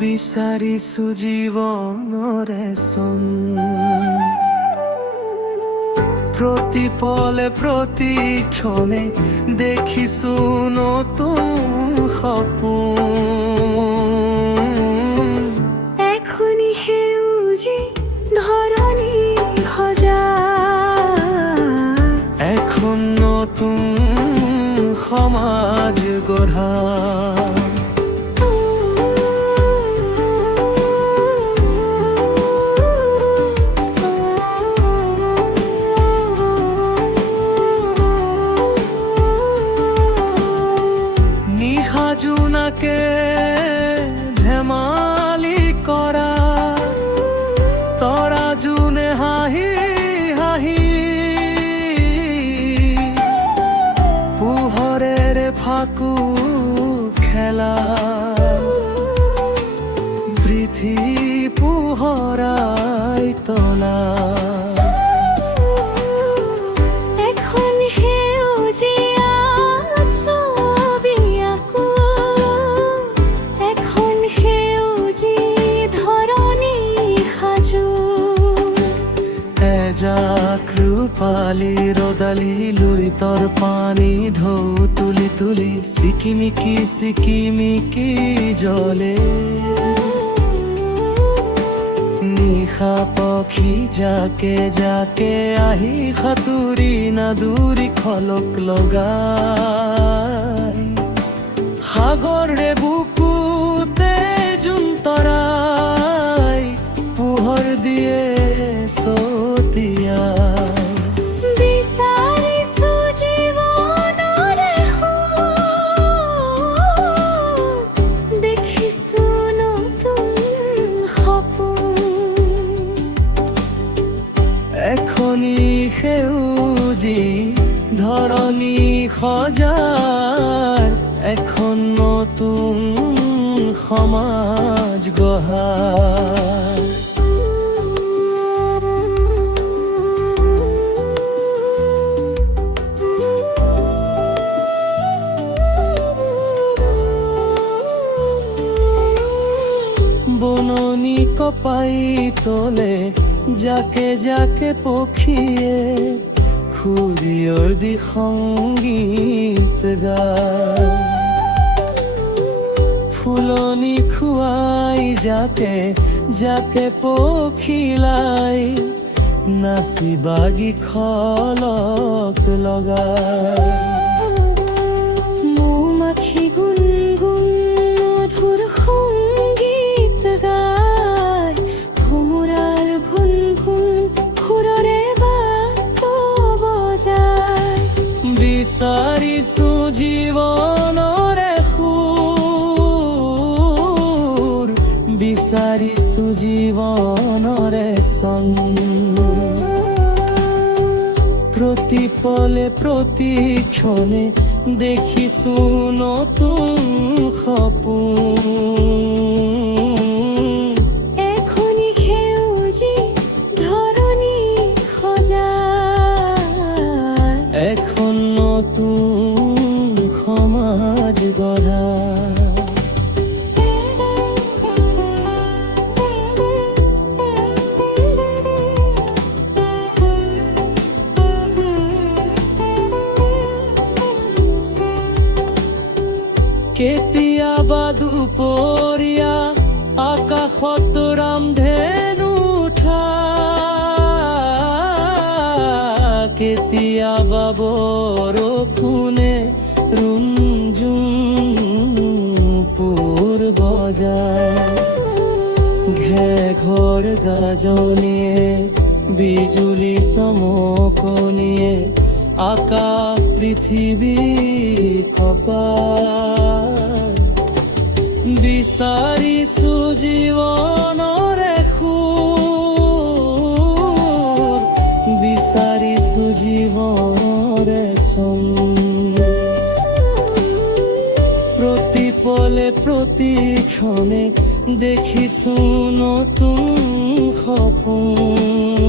বিচাৰিছো জীৱনৰে চন প্ৰতি পলে প্ৰতি ক্ষণে দেখিছো নতুন সপোন এখনি সেউজী ধৰণী সজা এখন নতুন সমাজ গঢ়া জোনাকে ধেমালি কৰা তৰা জোনে হাঁহি হাঁহি পোহৰেৰে ফাকু খেলা পৃথি পোহৰাই তলা ৰূপালী ৰদালি লৈ তৰ পানী ঢৌ তুলি তুলি চিকিমিকি জলে নিশা পক্ষী জাকে জাকে আহি সাঁতুৰি নাদুৰি খলক লগাই সাগৰে বুকুতে জোন তৰাই পোহৰ দিয়ে চতিয়া এখনি সেউজী ধৰণী সজাৰ এখন নতুন সমাজ গঢ়া বননি কপাই তলে যাকে যাকে পক্ষীয়ে খুৰিয়ৰ দি সংগীত গায় ফুলনি খুৱাই যাকে যাকে পখিলাই নাচি বাগি খলক লগায় মৌমাখি গুণগুণ মধুৰ সংগীত গায় ভোমোৰাৰ ভুন ভুন সুৰৰে বাদ্য বজায় বিচাৰিছো জীৱনৰে সুৰ বিচাৰিছো জীৱনৰে চন প্ৰতি পলে প্ৰতি ক্ষণে দেখিছো নতুন সপোন এখনি সেউজী ধৰণী সজাৰ এখন নতুন সমাজ গঢ়া কেতিয়াবা দুপৰীয়া আকাশত ৰামধেনু উঠা কেতিয়াবা বৰষুণে ৰুণজুণ পুৰ বজায় ঘেঘৰ গাজনিয়ে বিজুলী চমকনিয়ে আকাশ পৃথিৱী কপায় বিচাৰিছো জীৱনৰে সুৰ বিচাৰিছো জীৱনৰে চন প্ৰতি পলে প্ৰতি ক্ষণে দেখিছো নতুন সপোন